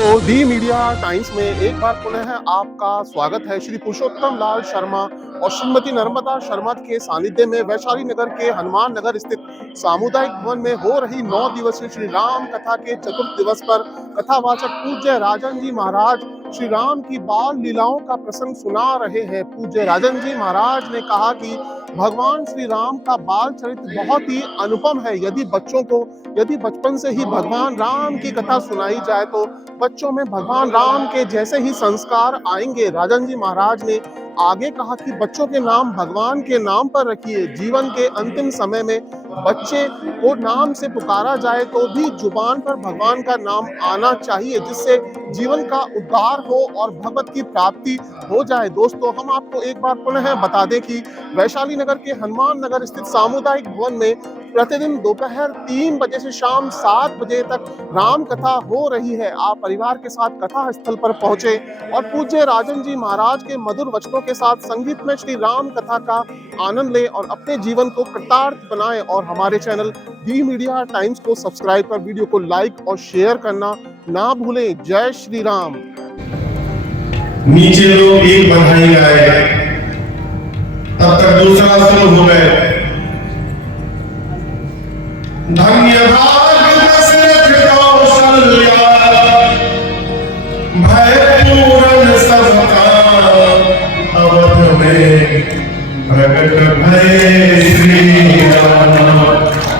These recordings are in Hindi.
तो डी मीडिया टाइम्स में एक बार पुनः आपका स्वागत है। श्री पुरुषोत्तम लाल शर्मा और श्रीमती नर्मदा शर्मा के सानिध्य में वैशाली नगर के हनुमान नगर स्थित सामुदायिक भवन में हो रही 9 दिवसीय श्री राम कथा के चतुर्थ दिवस पर कथावाचक पूज्य राजन जी महाराज श्री राम की बाल लीलाओं का प्रसंग सुना रहे हैं। पूज्य राजन जी महाराज ने कहा कि भगवान श्री राम का बाल चरित्र बहुत ही अनुपम है। यदि बच्चों को यदि बचपन से ही भगवान राम की कथा सुनाई जाए तो बच्चों में भगवान राम के जैसे ही संस्कार आएंगे। राजन जी महाराज ने आगे कहा कि बच्चों के नाम भगवान के नाम पर रखिए। जीवन के अंतिम समय में बच्चे को नाम से पुकारा जाए तो भी जुबान पर भगवान का नाम आना चाहिए, जिससे जीवन का उद्धार हो और भगवत की प्राप्ति हो जाए। दोस्तों, हम आपको एक बार पुनः बता दें कि वैशाली नगर के हनुमान नगर स्थित सामुदायिक भवन में प्रतिदिन दोपहर 3 बजे से शाम 7 बजे तक राम कथा हो रही है। आप परिवार के साथ कथा स्थल पर पहुंचे और पूज्य राजन जी महाराज के मधुर वचनों के साथ संगीत में श्री राम कथा का आनंद लें और अपने जीवन को कृतार्थ बनाएं। और हमारे चैनल डी मीडिया टाइम्स को सब्सक्राइब कर वीडियो को लाइक और शेयर करना ना भूलें। जय श्री राम। नीचे लोग एक बधाई गाए, तब तक दूसरा शुरू हो गए। धन्य भाग्य दशरथ कौशल्या, भय पूरन सब काम, अवध में प्रकट भये श्री राम,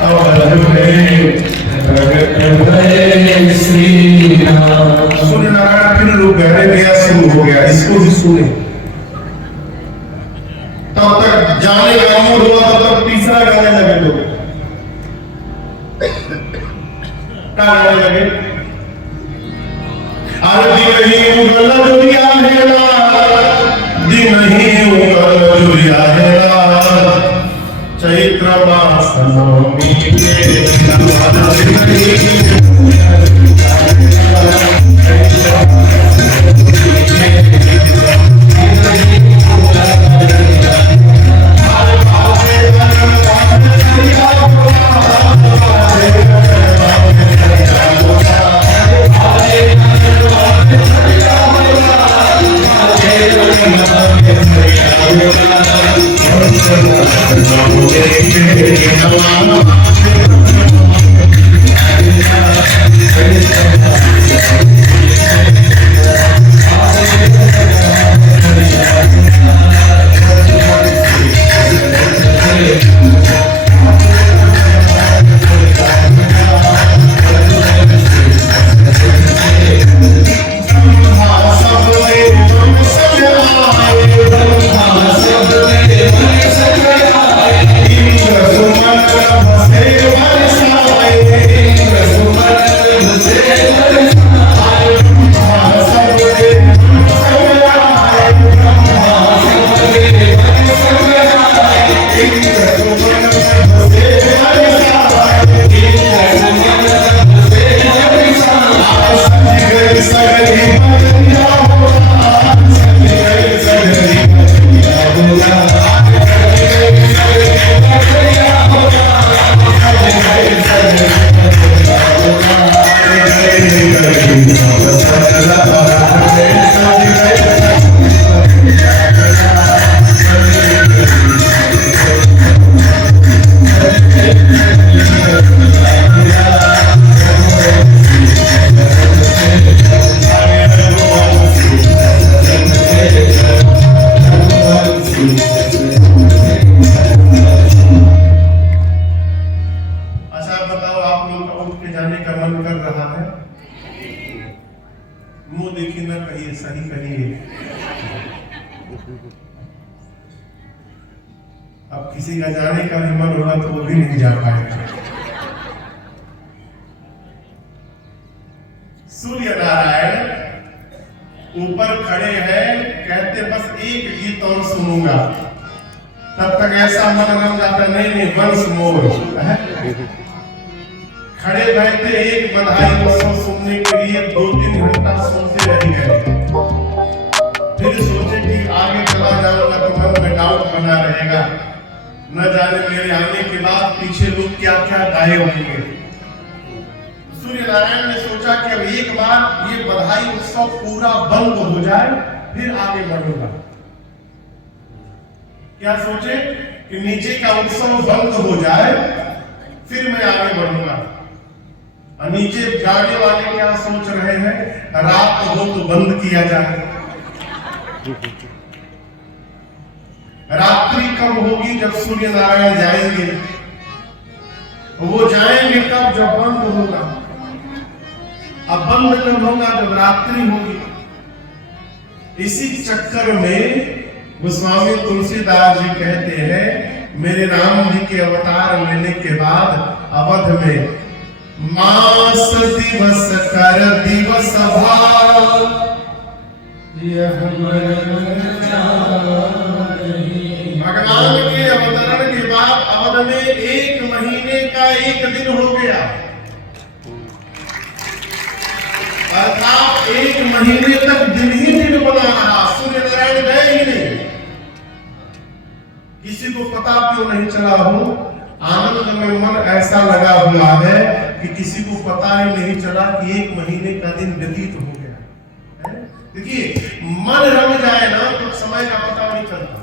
अवध में प्रकट भये श्री राम। सूर्य नारायण फिर लोग गहरे गया शुरू हो गया, इसको भी सुने। तब तक जाने का मूड हुआ, तब तक तीसरा गाने लगे लोग। गाने लगे, अरे दिन ही उगल जुरिया है रात, दिन ही उगल जुरिया है रात, चैत्र मास नवमी के मुंह देखिए ना, कहिए सही कहिए। अब किसी का जाने का भी मन होगा तो वो भी नहीं जा पाएगा। सूर्य नारायण ऊपर खड़े हैं, कहते बस एक गीत और सुनूंगा। तब तक ऐसा मन रम जाता, नहीं वंश मोर। खड़े बैठे एक बधाई को सुनने के लिए 2-3 घंटा सुनते रह गए। फिर सोचे कि आगे चला जाऊंगा तो मन में डाउट बना रहेगा, न जाने मेरे आने के बाद पीछे लोग क्या क्या गाए होंगे। सूर्य नारायण ने सोचा कि अब एक बार ये बधाई उत्सव पूरा बंद हो जाए फिर आगे बढ़ूंगा। क्या सोचे कि नीचे का उत्सव बंद हो जाए फिर मैं आगे बढ़ूंगा। और नीचे गाड़ी वाले क्या सोच रहे हैं, रात हो तो बंद किया जाए। रात्रि कब होगी, जब सूर्य नारायण जाएंगे। वो जाएंगे कब, जब बंद होगा। अब बंद कब होगा, जब रात्रि होगी। इसी चक्कर में गोस्वामी तुलसीदास जी कहते हैं, मेरे राम जी के अवतार लेने के बाद अवध में मास दिवस कर दिवस भाव, भगवान के अवतरण के बाद अवध में 1 महीने का 1 दिन हो गया। अर्थात 1 महीने तक दिन ही दिन बना रहा, सूर्य नारायण गए ही नहीं। किसी को पता क्यों नहीं चला हो, आनंद में मन ऐसा लगा हुआ है कि किसी को पता ही नहीं चला कि 1 महीने का दिन व्यतीत हो गया। देखिए, मन रम जाए ना तो समय का पता नहीं चलता।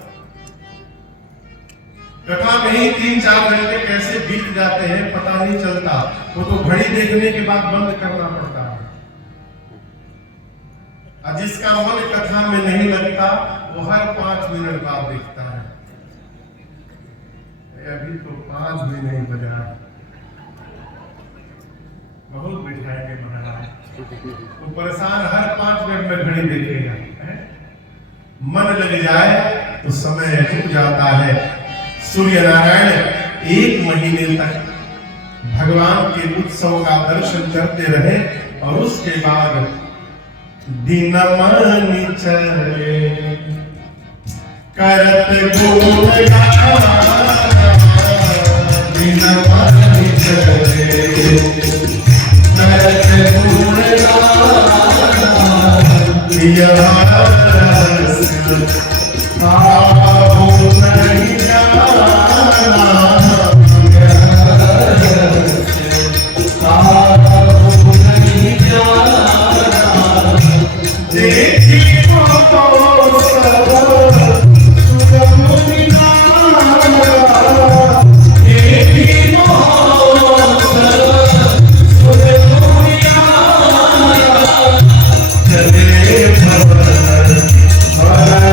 कथा में ही 3-4 घंटे कैसे बीत जाते हैं पता नहीं चलता। वो तो घड़ी देखने के बाद बंद करना पड़ता है। और जिसका मन कथा में नहीं लगता वो हर 5 मिनट बाद देखता है, अभी तो 5 भी नहीं बजा, बहुत बिठाएंगे महाराज। तो परेशान हर 5 मिनट में घड़ी देखेगा। मन लग जाए तो समय रुक जाता है। सूर्य नारायण 1 महीने तक भगवान के उत्सव का दर्शन करते रहे और उसके बाद दिन मानी चले करत गुणगान, दिन मानी चले करत गुणगान, यस आहो नहीं जाना, आहो नहीं जाना, देखी तो सब सुगम निगारा, देखी तो सुगम निगारा, चले भवन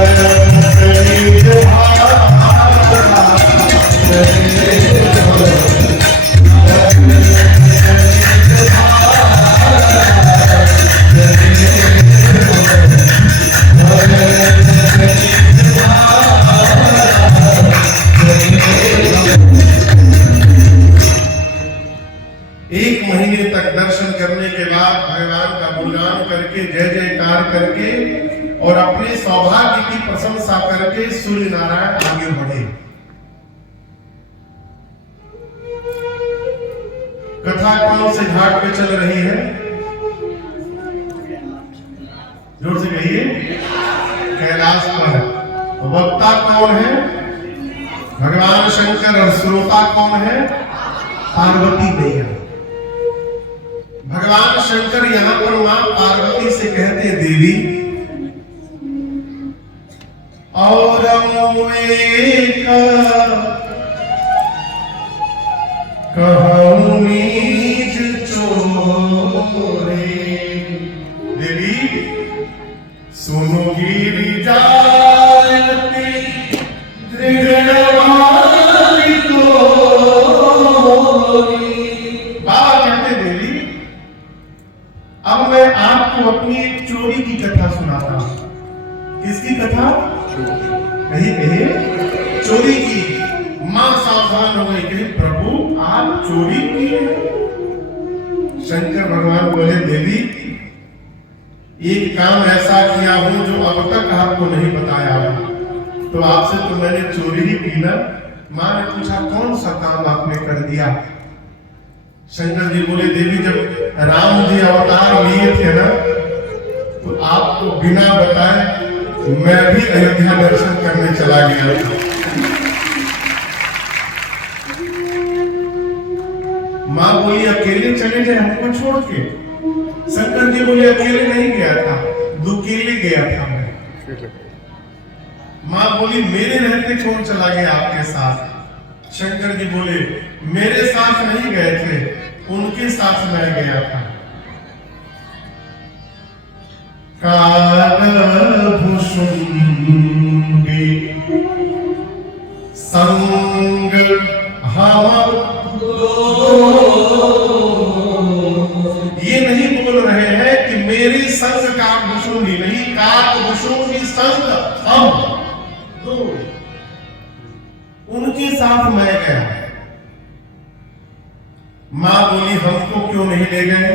और अपने सौभाग्य की प्रशंसा करके सूर्य नारायण आगे बढ़े। कथा कौन से घाट पे चल रही है, जोर से कहिए। कैलाश पर। तो वक्ता कौन है, भगवान शंकर, और श्रोता कौन है, पार्वती मैया। भगवान शंकर यहां पर मां पार्वती से कहते हैं, देवी और एक कहूं नीज चोरे, देवी सुनो गिरि जायते दृढ़वारी तोरी। बाबा कहते, देवी अब मैं आपको अपनी एक चोरी की कथा सुनाता हूं। किसकी कथा? कही चोरी की। मां सावधान हो गई, कही प्रभु आप चोरी की है। शंकर भगवान बोले, देवी एक काम ऐसा किया हूं जो अब तक आपको नहीं बताया हूं। तो आपसे तो मैंने चोरी ही की ना। मां ने पूछा, कौन सा काम आपने कर दिया? शंकर जी बोले, देवी जब राम जी अवतार लिए थे ना, तो आपको बिना बताए मैं भी अयोध्या दर्शन करने चला गया था। मां बोली, अकेले चले गए हमको छोड़ के? शंकर जी बोले अकेले नहीं गया था, दुकेले गया था मैं। माँ बोली मेरे रहते कौन चला गया आपके साथ? शंकर जी बोले मेरे साथ नहीं गए थे, उनके साथ मैं गया था। संग हम ये नहीं बोल रहे हैं कि मेरे संग काकभूषुंडी नहीं, काकभूषुंडी संग हम दो, उनके साथ मैं गया। मां बोली हमको क्यों नहीं ले गए?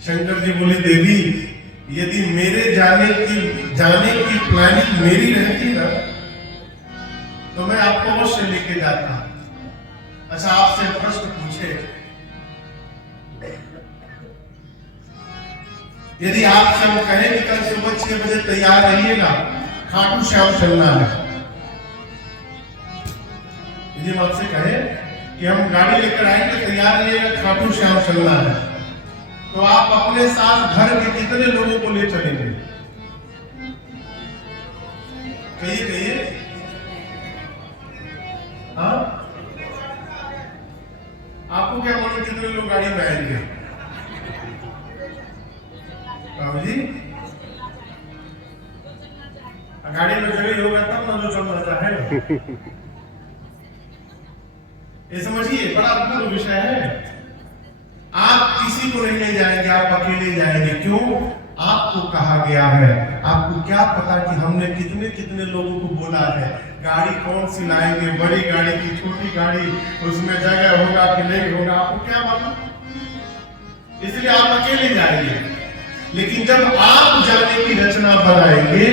शंकर जी बोले देवी यदि मेरे जाने की प्लानिंग मेरी रहती ना तो मैं आपको अवश्य लेके जाता। अच्छा आपसे प्रश्न पूछे, यदि आपसे वो कहे कि कल सुबह 6 बजे तैयार रहिएगा, खाटू श्याम चलना है, यदि हम आपसे कहे कि हम गाड़ी लेकर आएंगे, तैयार रहिएगा, खाटू श्याम चलना है, तो आप अपने साथ घर के कितने लोगों को ले चलेंगे? कहिए कहिए। हाँ आपको क्या मालूम कितने लोग गाड़ी में आएंगे? बाबू जी गाड़ी में जगह होगा तब ना जो चल रहा है। ये समझिए बड़ा अद्भुत विषय है। आप किसी को नहीं ले जाएंगे, आप अकेले जाएंगे। क्यों? आपको कहा गया है। आपको क्या पता कि हमने कितने कितने लोगों को बोला है गाड़ी कौन सी लाएंगे, बड़ी गाड़ी की छोटी गाड़ी, उसमें जगह होगा कि नहीं होगा, आपको क्या मालूम? इसलिए आप अकेले जाएंगे। लेकिन जब आप जाने की रचना बनाएंगे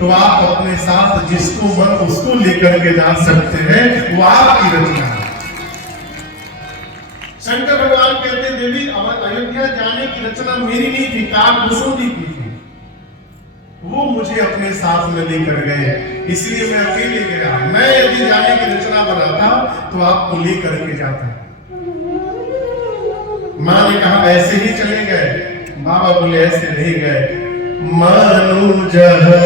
तो आप अपने साथ जिसको मन उसको लेकर के जा सकते हैं, वो आपकी रचना है। शंकर भगवान कहते देवी अयोध्या जाने की रचना मेरी नहीं थी, काकभूषुंडी की थी। वो मुझे अपने साथ में लेकर गए, इसलिए मैं अकेले गया। मैं यदि जाने की रचना बनाता तो आपको लेकर के जाता। मां ने कहा ऐसे ही चले गए। बाबा बोले ऐसे नहीं गए। मनु जाने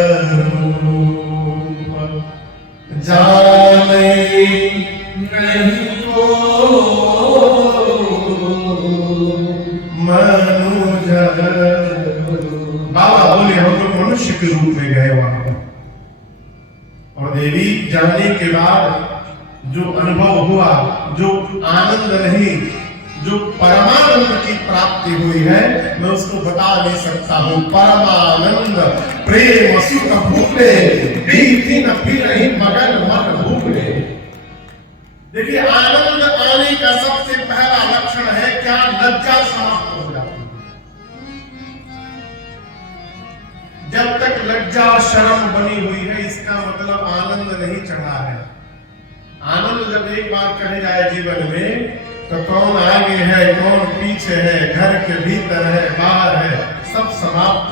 नहीं बाबा बोले हम लोग मनुष्य के रूप में गए वहां पर, और देवी जाने के बाद जो अनुभव हुआ, जो आनंद नहीं, जो परमानंद की प्राप्ति हुई है, मैं उसको बता नहीं सकता हूँ। परमानंद प्रेम सुख भूले बीती न फिरहि मगन मन भूले। देखिए आनंद आने का सबसे पहला लक्षण है क्या? लज्जा समाप्त हो जाती है। जब तक लज्जा शर्म बनी हुई है इसका मतलब आनंद नहीं चढ़ा है। आनंद जब एक बार कहे जाए जीवन में तो कौन आगे है कौन पीछे है, घर के भीतर है बाहर है, सब समाप्त।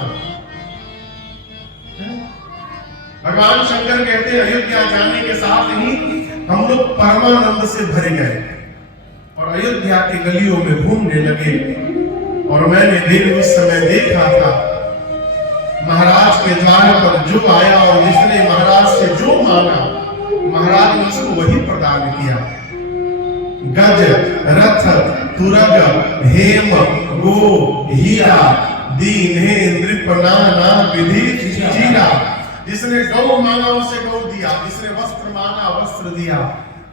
भगवान शंकर कहते हैं अयोध्या जाने के साथ ही हम लोग परमानंद से भर गए और अयोध्या की गलियों में घूमने लगे। और मैंने दिन उस समय देखा था महाराज के द्वार पर जो आया और जिसने महाराज से जो मांगा महाराज ने उसको वही प्रदान किया। गज रथ तुरग हेम गो हीरा दीन्हे नृप नाना विधि चीरा। जिसने गौ मांगा उसे गौ दिया, जिसने वस्त्र मांगा वस्त्र दिया,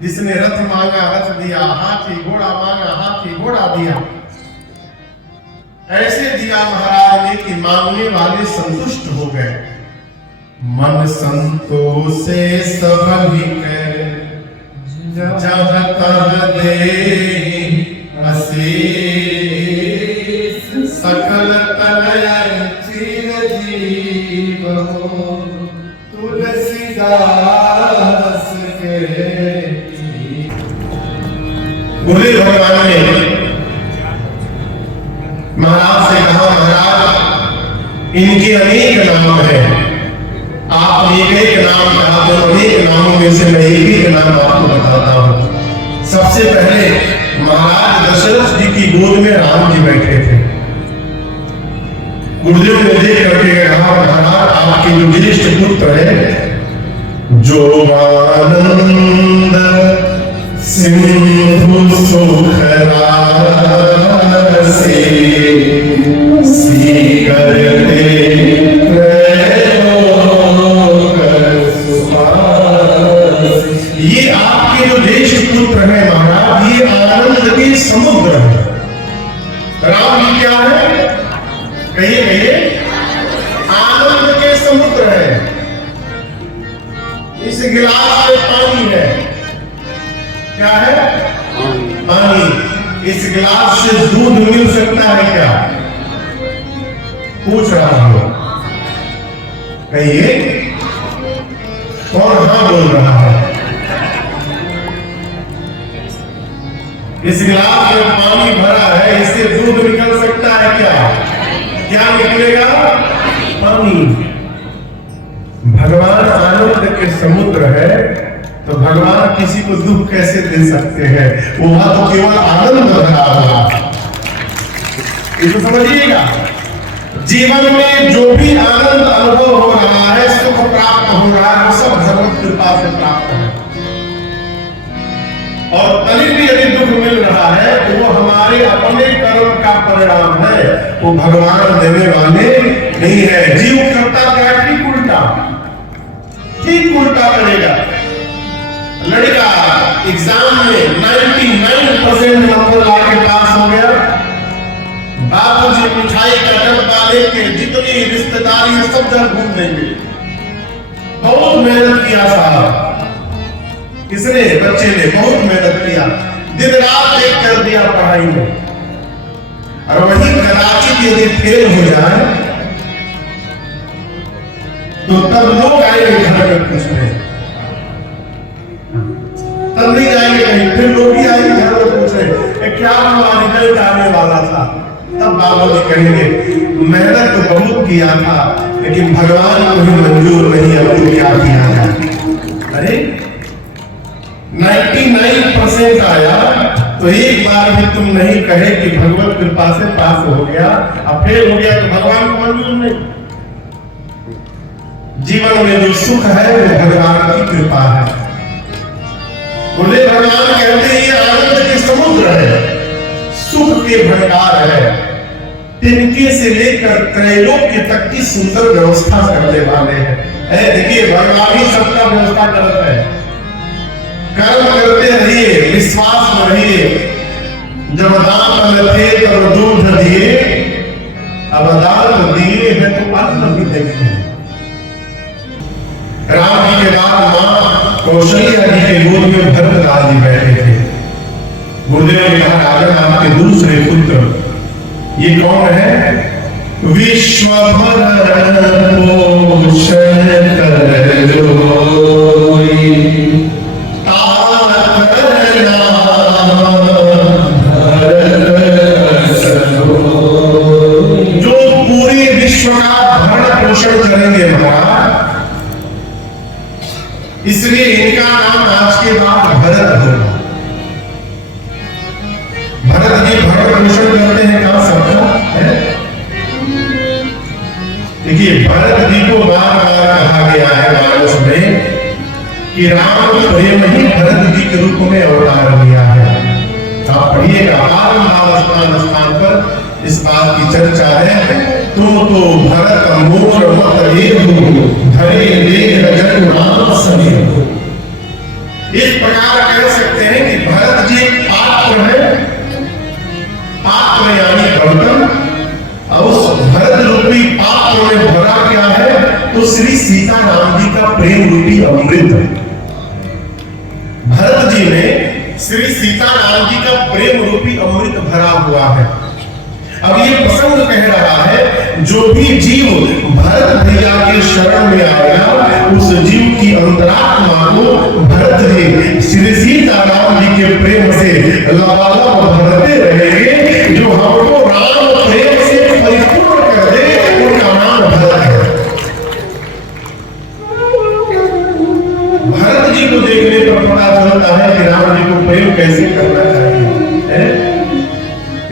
जिसने रथ मांगा रथ दिया, हाथी घोड़ा मांगा हाथी घोड़ा दिया। ऐसे दिया महाराज ने कि मांगने वाले संतुष्ट हो गए। मन संतोष से सभविक जहाँ तह दे असीस सकल तनय चिरजीव हो तुलसीदास के। बोले भगवान ने महाराज से कहा महाराज इनके अनेक नाम है, आप एक नाम कहा तो अनेक नामों में से मैं एक नाम आपको बताता हूं। सबसे पहले महाराज दशरथ जी की गोद में राम जी बैठे थे। गुरुदेव ने देख करके कहा, महाराज आपके जो ज्येष्ठ पुत्र है, जो आनंद सिंधु सुख रासे सी करते ये आपके जो ज्येष्ठ पुत्र है महाराज, ये आनंद के समुद्र है। राम जी क्या है? कहिए कहिए, आनंद के समुद्र है। इस गिलास में पानी है, क्या है? पानी। इस गिलास से दूध मिल सकता है क्या? पूछ रहा हूं, कहिए कौन हाँ बोल रहा है? इस गिलास में पानी भरा है, इससे दूध निकल सकता है क्या? क्या निकलेगा? पानी। भगवान आनंद के समुद्र है, तो भगवान किसी को दुख कैसे दे सकते हैं? वहां तो केवल आनंद भरा हुआ। इसको समझिएगा, जीवन में जो भी आनंद अनुभव हो रहा है, सुख प्राप्त हो रहा है, वो सब भगवत कृपा से प्राप्त है। और तनिक भी यदि दुख मिल रहा है तो वो हमारे अपने कर्म का परिणाम है, वो भगवान देने वाले नहीं है। जीव करता क्या? ठीक उल्टा करेगा। लड़का एग्जाम में 99% नंबर लाके पास हो गया, बाबूजी मिठाई का डब्बा लेके जितनी रिश्तेदारी है सब जगह घूम देंगे। बहुत मेहनत किया साहब, किसने? बच्चे ने बहुत मेहनत किया, दिन रात एक कर दिया पढ़ाई में। और वही कदाचित यदि फेल हो जाए तो तब लोग आएंगे घर में पूछने, तब नहीं जाएंगे कहीं, फिर लोग ही आएंगे घर में पूछने क्या हुआ, रिजल्ट आने वाला था। तब बाबा जी कहेंगे मेहनत तो बहुत किया था, लेकिन भगवान को भी मंजूर नहीं, अब तो क्या किया जाए। अरे 99% आया तो एक बार भी तुम नहीं कहे कि भगवत कृपा से पास हो गया, अब फेल हो गया तो भगवान को मंजूर नहीं। जीवन में जो सुख है वो भगवान की कृपा है। बोले भगवान कहते हैं ये आनंद के समुद्र है, सुख के भंडार है, तिनके से लेकर त्रैलोक्य तक की सुंदर व्यवस्था करने वाले हैं। देखिए भगवान ही सबका व्यवस्था करते हैं। कर्म करते रहिए, विश्वास में रहिए। जब दान थे तब दूध दिए, अब दान दिए हैं तो अन्न भी देंगे। राम जी के बाद मां कौशल्या जी के गोद में भरतलाल जी बैठे थे। गुरुदेव ने कहा राजन आपके दूसरे पुत्र ये कौन है? विश्वभर पोषण कर जोई, जो पूरे विश्व का भरण पोषण करेंगे महाराज, इसलिए इनका नाम आज के बाद भरत होगा। भरत जी भरण पोषण करते हैं कहां सबका है? देखिए भरत जी को बार बार कहा गया है मानस में कि राम प्रेम ही भरत जी के रूप में अवतार लिया है। आप पढ़िएगा बारंबार स्थान स्थान पर इस बात की चर्चा है। तुम तो भरत मोर मत धरे देख जग नाम सभी। इस प्रकार कह सकते हैं कि भरत जी एक पात्र है, पात्र यानी गौतम, और उस भरत रूपी पात्र में भरा क्या है? तो श्री सीता राम जी का प्रेम रूपी अमृत है। भरत जी ने श्री सीता राम जी का प्रेम रूपी अमृत भरा हुआ है। अब ये प्रसंग कह रहा है जो भी जीव भरत भैया के शरण में आएगा उस जीव की अंतरात्मा को भरत जी श्री सीता राम जी के प्रेम से लबालब भरते रहेंगे। जो हमको राम प्रेम से परिपूर्ण कर दे उनका नाम भरत है। भरत जी को देखने पर पता चलता है कि राम जी को प्रेम कैसे करना चाहिए।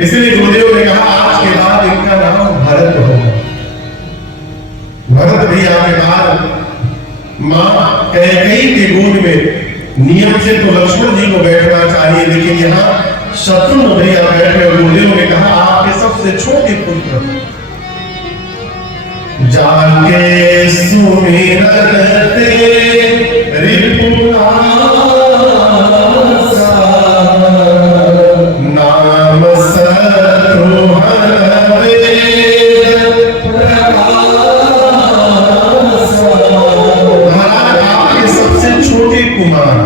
इसलिए गुरुदेव ने कहा आज के बाद इनका नाम भरत होगा। भरत भैया के बाद मां कैकेयी के गोद में नियम से तो लक्ष्मण जी को बैठना चाहिए, लेकिन यहाँ शत्रुघ्न भैया बैठे और गुरुदेव ने कहा आपके सबसे छोटे पुत्र जाके सुमिरते रिपुनासा नाम शत्रुघ्न वेद प्रकाशा। महाराज आपके सबसे छोटे कुमार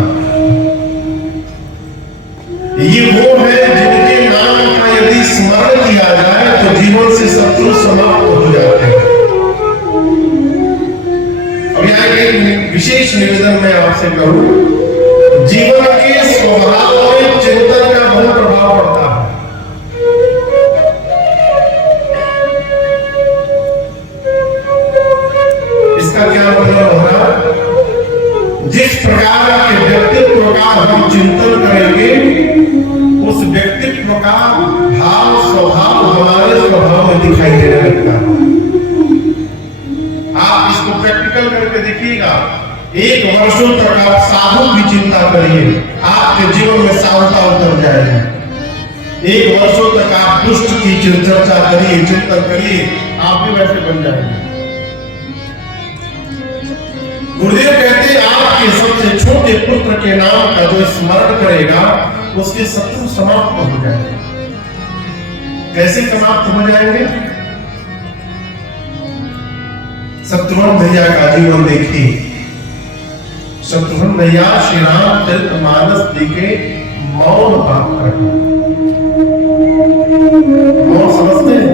ये वो है जिनके नाम का यदि स्मरण किया जाए तो जीवन से शत्रु समाप्त हो जाते हैं। अब यहाँ एक विशेष निवेदन मैं आपसे करूं, जीवन के स्वभाव में चिंतन का बहुत प्रभाव पड़ता है। इसका क्या मतलब हो रहा है? जिस प्रकार के व्यक्तित्व का हम चिंतन करेंगे उस व्यक्तित्व का भाव स्वभाव हमारे स्वभाव में दिखाई देने लगता है। आप इसको प्रैक्टिकल करके देखिएगा। एक वर्षों तक आप साधु की चिंता करिए, आपके जीवन में साधुता उतर जाएगी। एक वर्षों तक आप दुष्ट की चर्चा करिए, चिंतन करिए, आप भी वैसे बन जाएंगे। गुरुदेव कहते हैं आपके सबसे छोटे पुत्र के नाम का जो स्मरण करेगा उसके शत्रु समाप्त हो जाएंगे। कैसे समाप्त हो जाएंगे? शत्रुघ्न भैया का जीवन देखिए। शत्रुघ्न भैया श्री रामचरितमानस जी के मौन पात्र हैं। मौन समझते हैं?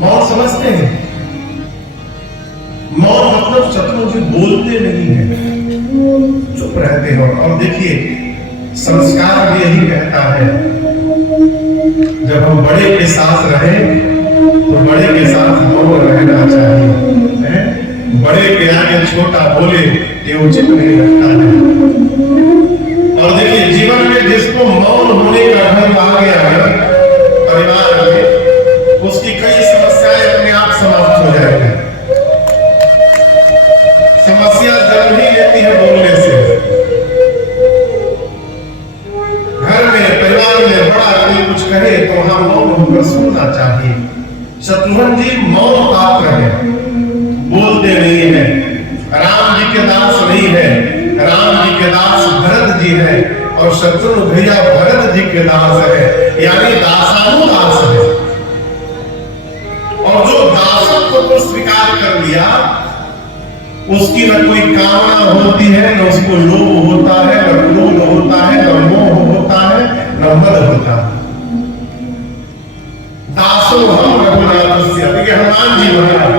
मौन समझते हैं? मौन मतलब शत्रुघ्न जी बोलते नहीं है, चुप रहते हो। और देखिए संस्कार भी यही कहता है, जब हम बड़े के साथ रहें तो बड़े के साथ मौन रहना चाहिए। बड़े के आगे छोटा बोले ये उचित नहीं लगता है। और देखिए जीवन में जिसको मौन होने का ढंग आ गया है परिवार में, उसकी कई समस्याएं अपने आप समाप्त हो जाएंगी। समस्या जन्म ही लेती है बोलने से। घर में परिवार में बड़ा कोई कुछ कहे तो वहां मौन होकर सुनना चाहिए। शत्रुघ्न जी मौन पात्र है, बोलते नहीं है। राम जी के दास नहीं है, राम जी के दास भरत जी है और शत्रुघ्न भैया भरत जी के दास है, यानी दासानुदास है। और जो दासत्व को स्वीकार कर लिया उसकी न कोई कामना होती है, न उसको लोभ होता है, न क्रोध होता है, न मोह होता है, न मद होता है। दासो हम रघुनाथस्य। देखिए हनुमान जी महाराज,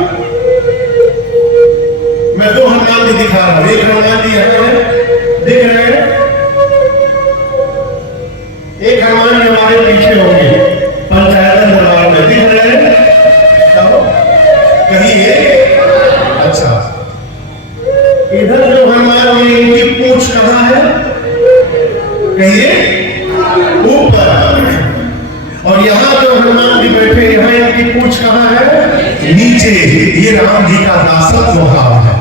मैं दो हनुमान जी दिखा रहा हूं। एक हनुमान जी है, दिख रहे हैं? एक हनुमान जी हमारे पीछे होंगे पंचायत दरबार में, दिख रहे हैं? कहिए। अच्छा, इधर जो हनुमान जी इनकी पूंछ कहां है? कहिए ऊपर। और यहाँ जो हनुमान जी बैठे यहाँ इनकी पूंछ कहां है? नीचे। ये राम जी का दासत्व भाव है।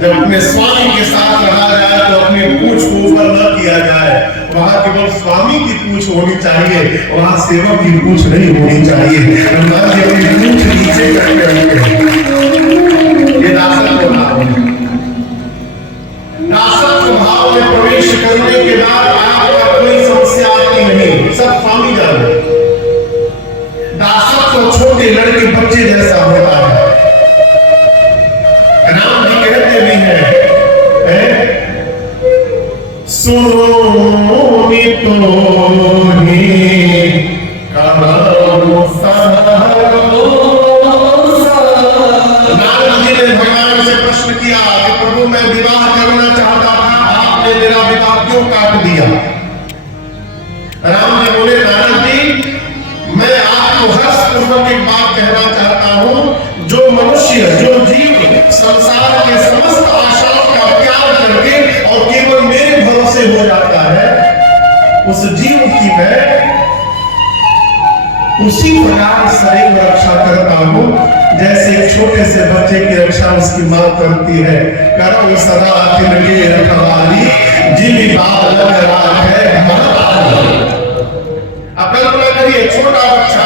जब अपने स्वामी के साथ रहा जाए तो अपनी पूंछ को ऊपर न किया जाए। वहां केवल स्वामी की पूंछ होनी चाहिए, वहां सेवक की पूंछ नहीं होनी चाहिए। हनुमान जी अपनी पूंछ नीचे करके रखते हैं। ये दासत्व भाव है। दासत्व भाव में प्रवेश करने के बाद आपका कोई समस्या आती नहीं, सब स्वामी जाने। दासत्व छोटे लड़के बच्चे जैसा होता है। राम जी कहते भी हैं, सुनो तो ही जो मनुष्य जो जीव संसार के समस्त आशाओं का त्याग करके और केवल मेरे भरोसे हो जाता है, उस जीव की मैं उसी प्रकार सदैव रक्षा करता हूं जैसे एक छोटे से बच्चे की रक्षा उसकी मां करती है। करो सदा तिनके रखवाली जिमी बाल है। अब कल्पना करिए, छोटा बच्चा,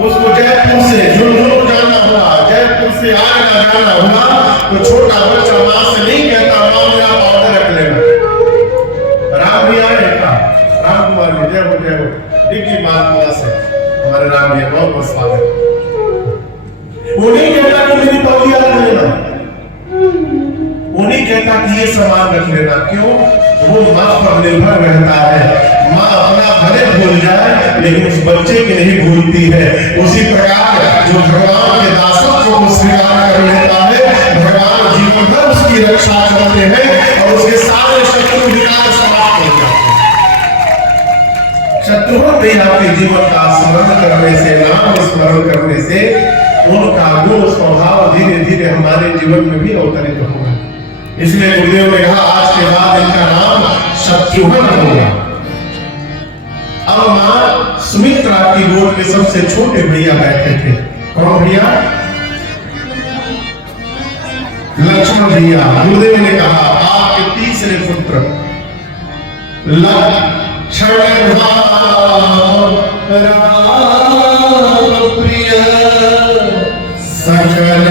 उसको जयपुर से झुंझुनू जाना हुआ, जयपुर से आगरा जाना हुआ, तो छोटा बच्चा मां से नहीं कहता मां मेरा पाउडर रख लेना। राम भी आए था, राम कुमार जी, जय हो जय हो, डिग्री मालपुरा से हमारे राम भैया, बहुत बहुत स्वागत। वो नहीं कहता कि मेरी तौलिया रख लेना, वो नहीं कहता कि ये सामान रख लेना। क्यों? वो मां पर निर्भर रहता है। मां अपना भले भूल जाए लेकिन उस बच्चे की नहीं भूलती है। उसी प्रकार जो भगवान के दासत्व को स्वीकार कर लेता है, भगवान जीवन भर उसकी रक्षा करते हैं और उसके सारे शत्रु विकार समाप्त हो जाते हैं। शत्रुओं पे आपके जीवन का स्मरण करने से, नाम स्मरण करने से उनका गुण स्वभाव धीरे धीरे हमारे जीवन में भी अवतरित होगा। इसलिए गुरुदेव ने कहा आज के बाद इनका नाम शत्रुघ्न होगा। अब मां सुमित्रा की गोद में सबसे छोटे भैया बैठे थे। कौन भैया? लक्ष्मण भैया। गुरुदेव ने कहा आपके तीसरे पुत्र लक्ष्मण प्रिय सकल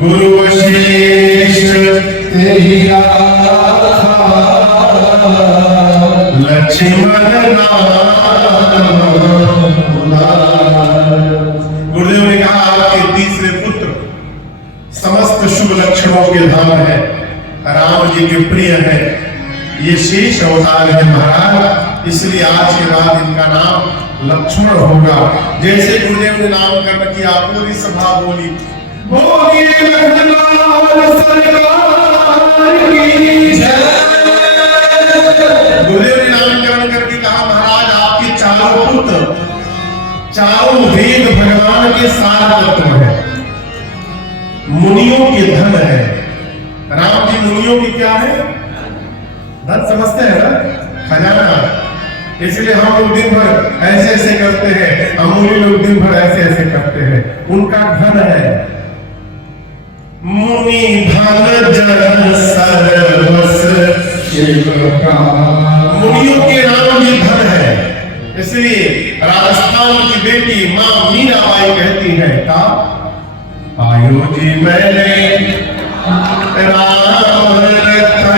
गुरु श्रेष्ठ लक्ष्मण गुरुदेव ने कहा आपके तीसरे पुत्र समस्त शुभ लक्षणों के धाम है, राम जी के प्रिय है, ये शेष अवतार है महाराज। इसलिए आज के बाद इनका नाम लक्ष्मण होगा। जैसे गुरुदेव ने नामकरण किया पूरी सभा बोली बोलिए लखनलाल सरकार की जय। गुरुदेव ने नामकरण करके कहा महाराज आपके चारों पुत्र चारों वेद भगवान के सार तत्व है, मुनियों के धन है। राम जी मुनियों की क्या है? धन समझते हैं ना, खजाना। इसलिए हम लोग दिन भर ऐसे ऐसे करते हैं, अमूल्य लोग दिन भर ऐसे ऐसे करते हैं, उनका धन है। मुनि धन जन सर्वस मुनियों के नाम भी धन है। इसलिए राजस्थान की बेटी मां मीराबाई कहती है का आयो जी मैंने राम रतन